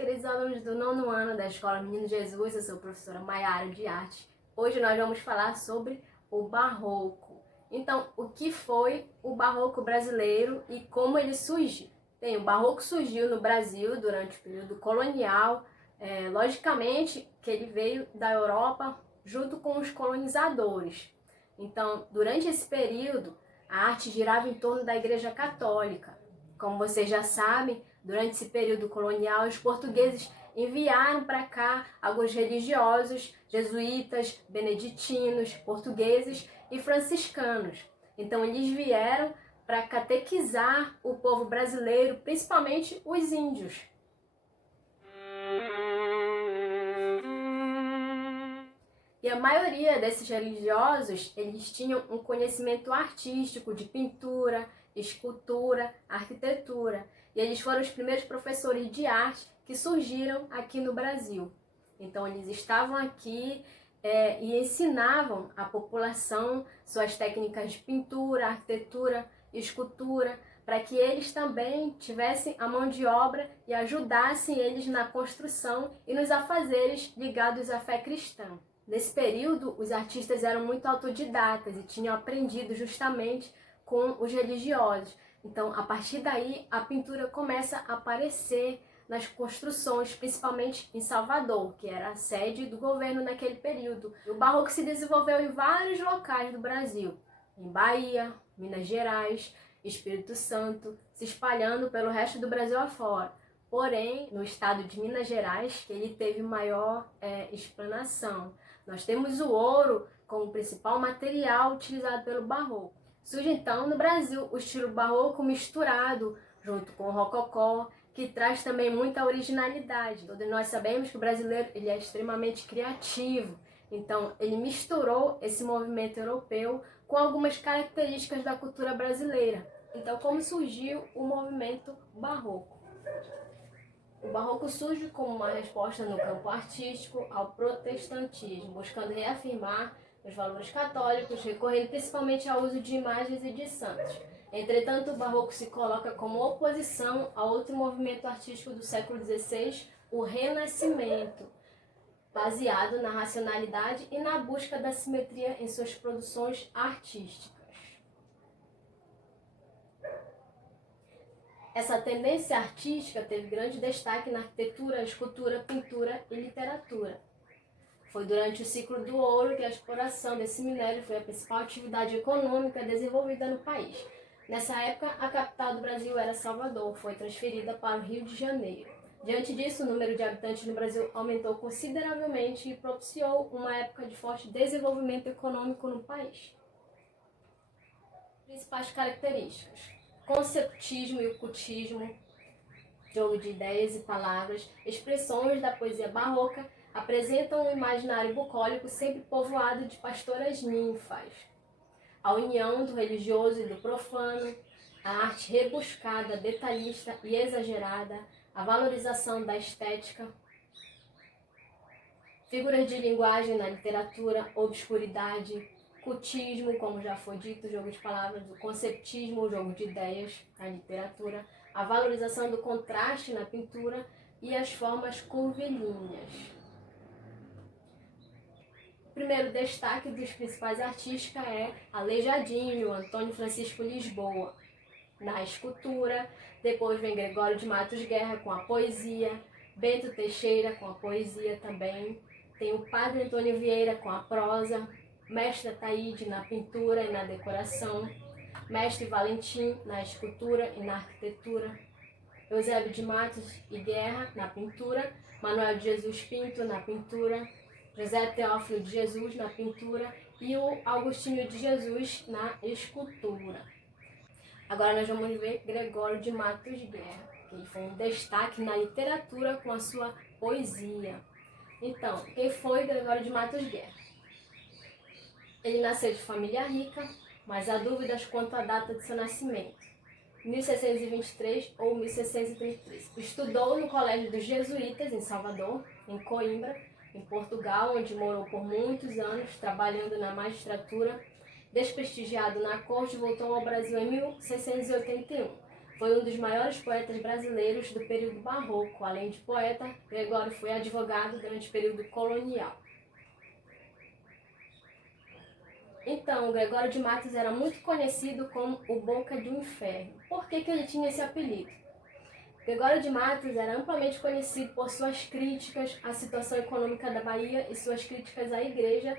queridos alunos do 9º ano da Escola Menino Jesus, eu sou a professora Maiara de Arte. Hoje nós vamos falar sobre o Barroco. Então, o que foi o Barroco brasileiro e como ele surgiu? Bem, o Barroco surgiu no Brasil durante o período colonial. Logicamente que ele veio da Europa junto com os colonizadores. Então, durante esse período, a arte girava em torno da Igreja Católica. Como vocês já sabem, durante esse período colonial, os portugueses enviaram para cá alguns religiosos, jesuítas, beneditinos, portugueses e franciscanos. Então, eles vieram para catequizar o povo brasileiro, principalmente os índios. E a maioria desses religiosos, eles tinham um conhecimento artístico de pintura, escultura, arquitetura. E eles foram os primeiros professores de arte que surgiram aqui no Brasil. Então, eles estavam aqui e ensinavam à população suas técnicas de pintura, arquitetura, escultura, para que eles também tivessem a mão de obra e ajudassem eles na construção e nos afazeres ligados à fé cristã. Nesse período, os artistas eram muito autodidatas e tinham aprendido justamente com os religiosos. Então, a partir daí, a pintura começa a aparecer nas construções, principalmente em Salvador, que era a sede do governo naquele período. O Barroco se desenvolveu em vários locais do Brasil, em Bahia, Minas Gerais, Espírito Santo, se espalhando pelo resto do Brasil afora. Porém, no estado de Minas Gerais, que ele teve maior explanação. Nós temos o ouro como principal material utilizado pelo Barroco. Surge então no Brasil o estilo Barroco misturado junto com o Rococó, que traz também muita originalidade. Todos nós sabemos que o brasileiro ele é extremamente criativo, então ele misturou esse movimento europeu com algumas características da cultura brasileira. Então, como surgiu o movimento Barroco? O Barroco surge como uma resposta no campo artístico ao protestantismo, buscando reafirmar os valores católicos, recorrendo principalmente ao uso de imagens e de santos. Entretanto, o Barroco se coloca como oposição a outro movimento artístico do século XVI, o Renascimento, baseado na racionalidade e na busca da simetria em suas produções artísticas. Essa tendência artística teve grande destaque na arquitetura, escultura, pintura e literatura. Foi durante o ciclo do ouro que a exploração desse minério foi a principal atividade econômica desenvolvida no país. Nessa época, a capital do Brasil era Salvador, foi transferida para o Rio de Janeiro. Diante disso, o número de habitantes no Brasil aumentou consideravelmente e propiciou uma época de forte desenvolvimento econômico no país. Principais características: conceptismo e ocultismo, jogo de ideias e palavras, expressões da poesia barroca apresentam um imaginário bucólico sempre povoado de pastoras ninfas. A união do religioso e do profano, a arte rebuscada, detalhista e exagerada, a valorização da estética, figuras de linguagem na literatura, obscuridade, cultismo, como já foi dito, jogo de palavras, o conceptismo, o jogo de ideias na literatura, a valorização do contraste na pintura e as formas curvilíneas. O primeiro destaque dos principais artistas é Aleijadinho, Antônio Francisco Lisboa, na escultura. Depois vem Gregório de Matos Guerra com a poesia, Bento Teixeira com a poesia também, tem o Padre Antônio Vieira com a prosa, Mestre Ataíde na pintura e na decoração, Mestre Valentim na escultura e na arquitetura, Eusébio de Matos e Guerra na pintura, Manuel de Jesus Pinto na pintura, José Teófilo de Jesus na pintura e o Augustinho de Jesus na escultura. Agora nós vamos ver Gregório de Matos Guerra, que foi um destaque na literatura com a sua poesia. Então, quem foi Gregório de Matos Guerra? Ele nasceu de família rica, mas há dúvidas quanto à data de seu nascimento, 1623 ou 1633. Estudou no Colégio dos Jesuítas, em Salvador, em Coimbra, em Portugal, onde morou por muitos anos, trabalhando na magistratura. Desprestigiado na corte, voltou ao Brasil em 1681. foi um dos maiores poetas brasileiros do período barroco. Além de poeta, Gregório foi advogado durante o período colonial. Então, Gregório de Matos era muito conhecido como o Boca de um Inferno. Por que ele tinha esse apelido? Gregório de Matos era amplamente conhecido por suas críticas à situação econômica da Bahia e suas críticas à igreja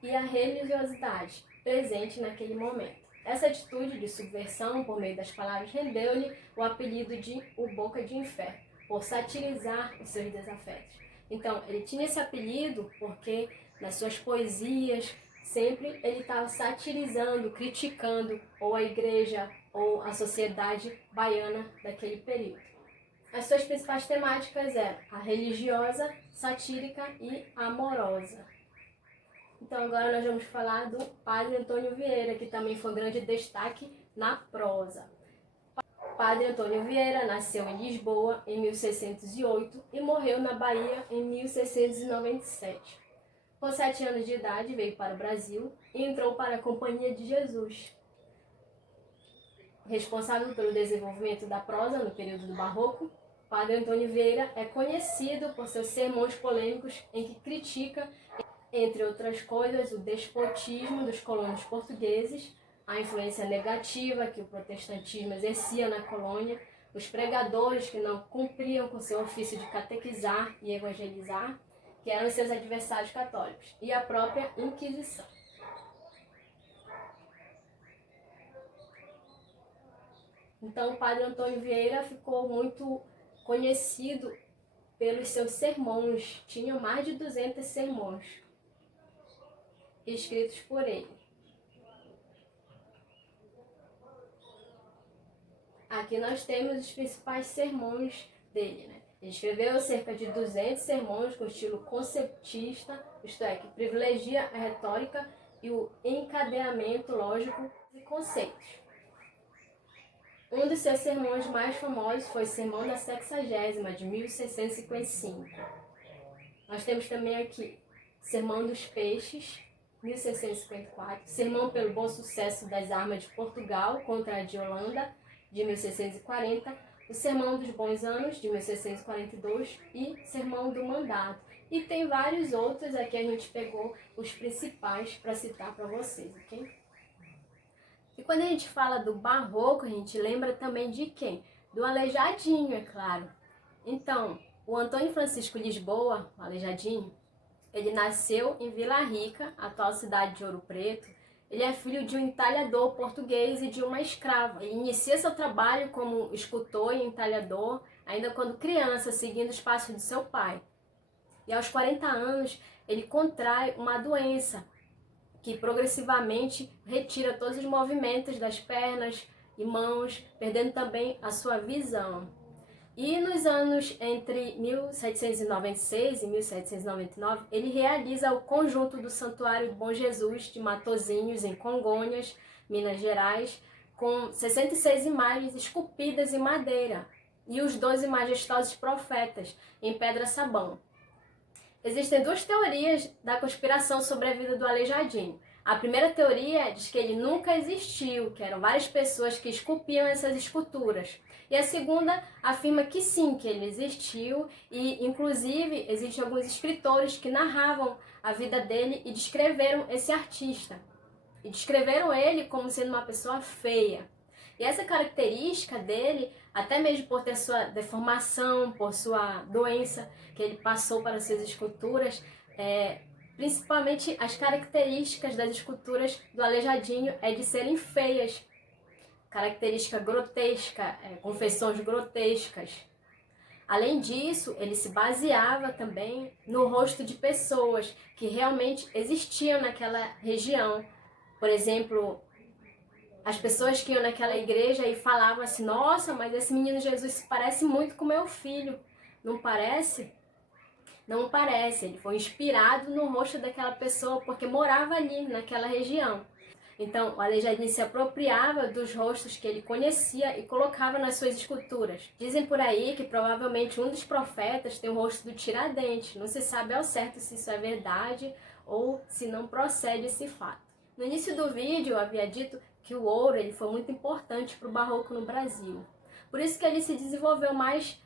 e à religiosidade presente naquele momento. Essa atitude de subversão por meio das palavras rendeu-lhe o apelido de o Boca de Inferno, por satirizar os seus desafetos. Então, ele tinha esse apelido porque nas suas poesias sempre ele estava satirizando, criticando ou a igreja ou a sociedade baiana daquele período. As suas principais temáticas eram a religiosa, satírica e amorosa. Então agora nós vamos falar do Padre Antônio Vieira, que também foi um grande destaque na prosa. Padre Antônio Vieira nasceu em Lisboa em 1608 e morreu na Bahia em 1697. Com 7 anos de idade veio para o Brasil e entrou para a Companhia de Jesus. Responsável pelo desenvolvimento da prosa no período do Barroco, Padre Antônio Vieira é conhecido por seus sermões polêmicos em que critica, entre outras coisas, o despotismo dos colonos portugueses, a influência negativa que o protestantismo exercia na colônia, os pregadores que não cumpriam com seu ofício de catequizar e evangelizar, que eram seus adversários católicos, e a própria Inquisição. Então, o Padre Antônio Vieira ficou muito conhecido pelos seus sermões. Tinha mais de 200 sermões escritos por ele. Aqui nós temos os principais sermões dele, né? Ele escreveu cerca de 200 sermões com estilo conceptista, isto é, que privilegia a retórica e o encadeamento lógico de conceitos. Um dos seus sermões mais famosos foi o Sermão da Sexagésima, de 1655. Nós temos também aqui Sermão dos Peixes, 1654, Sermão pelo Bom Sucesso das Armas de Portugal contra a de Holanda, de 1640, o Sermão dos Bons Anos, de 1642, e Sermão do Mandato. E tem vários outros, aqui a gente pegou os principais para citar para vocês, ok? E quando a gente fala do Barroco, a gente lembra também de quem? Do Aleijadinho, é claro. Então, o Antônio Francisco Lisboa, o Aleijadinho, ele nasceu em Vila Rica, atual cidade de Ouro Preto. Ele é filho de um entalhador português e de uma escrava. Ele inicia seu trabalho como escultor e entalhador, ainda quando criança, seguindo os passos de seu pai. E aos 40 anos, ele contrai uma doença que progressivamente retira todos os movimentos das pernas e mãos, perdendo também a sua visão. E nos anos entre 1796 e 1799, ele realiza o conjunto do Santuário do Bom Jesus de Matozinhos, em Congonhas, Minas Gerais, com 66 imagens esculpidas em madeira e os 12 majestosos profetas em pedra-sabão. Existem duas teorias da conspiração sobre a vida do Aleijadinho. A primeira teoria diz que ele nunca existiu, que eram várias pessoas que esculpiam essas esculturas. E a segunda afirma que sim, que ele existiu e, inclusive, existem alguns escritores que narravam a vida dele e descreveram esse artista. E descreveram ele como sendo uma pessoa feia. E essa característica dele, até mesmo por ter sua deformação, por sua doença que ele passou para suas esculturas, principalmente as características das esculturas do Aleijadinho é de serem feias. Característica grotesca, com feições grotescas. Além disso, ele se baseava também no rosto de pessoas que realmente existiam naquela região. Por exemplo, as pessoas que iam naquela igreja e falavam assim: nossa, mas esse menino Jesus se parece muito com meu filho. Não parece? Não parece. Ele foi inspirado no rosto daquela pessoa porque morava ali, naquela região. Então, o Aleijadinho se apropriava dos rostos que ele conhecia e colocava nas suas esculturas. Dizem por aí que provavelmente um dos profetas tem o rosto do Tiradentes. Não se sabe ao certo se isso é verdade ou se não procede esse fato. No início do vídeo eu havia dito que o ouro ele foi muito importante para o barroco no Brasil. Por isso que ele se desenvolveu mais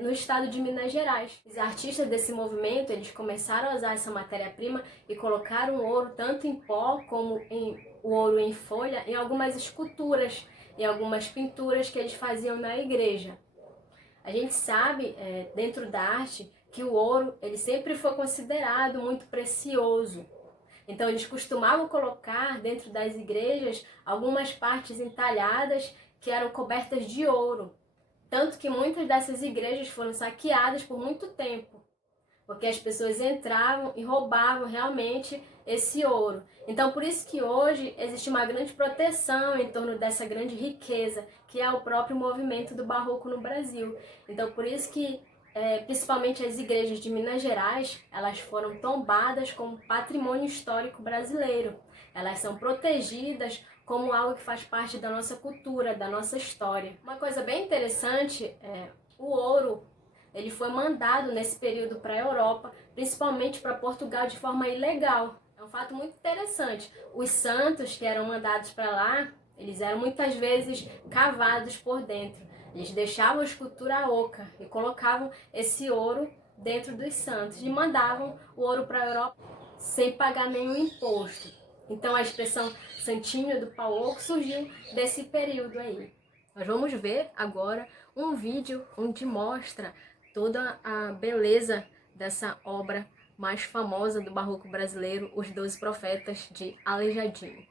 no estado de Minas Gerais. Os artistas desse movimento eles começaram a usar essa matéria-prima e colocaram o ouro tanto em pó como o ouro em folha em algumas esculturas, em algumas pinturas que eles faziam na igreja. A gente sabe, dentro da arte, que o ouro ele sempre foi considerado muito precioso. Então eles costumavam colocar dentro das igrejas algumas partes entalhadas que eram cobertas de ouro. Tanto que muitas dessas igrejas foram saqueadas por muito tempo, porque as pessoas entravam e roubavam realmente esse ouro. Então por isso que hoje existe uma grande proteção em torno dessa grande riqueza, que é o próprio movimento do barroco no Brasil. Então por isso que principalmente as igrejas de Minas Gerais, elas foram tombadas como patrimônio histórico brasileiro. Elas são protegidas como algo que faz parte da nossa cultura, da nossa história. Uma coisa bem interessante o ouro ele foi mandado nesse período para a Europa, principalmente para Portugal de forma ilegal. É um fato muito interessante. Os santos que eram mandados para lá, eles eram muitas vezes cavados por dentro. Eles deixavam a escultura oca e colocavam esse ouro dentro dos santos e mandavam o ouro para a Europa sem pagar nenhum imposto. Então a expressão Santinho do Pau Oco surgiu desse período aí. Nós vamos ver agora um vídeo onde mostra toda a beleza dessa obra mais famosa do barroco brasileiro, Os 12 Profetas de Aleijadinho.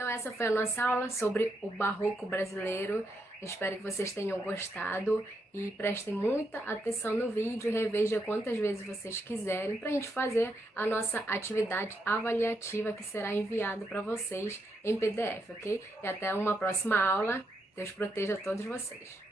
Então essa foi a nossa aula sobre o barroco brasileiro. Espero que vocês tenham gostado e prestem muita atenção no vídeo e reveja quantas vezes vocês quiserem para a gente fazer a nossa atividade avaliativa que será enviada para vocês em PDF, ok? E até uma próxima aula. Deus proteja todos vocês.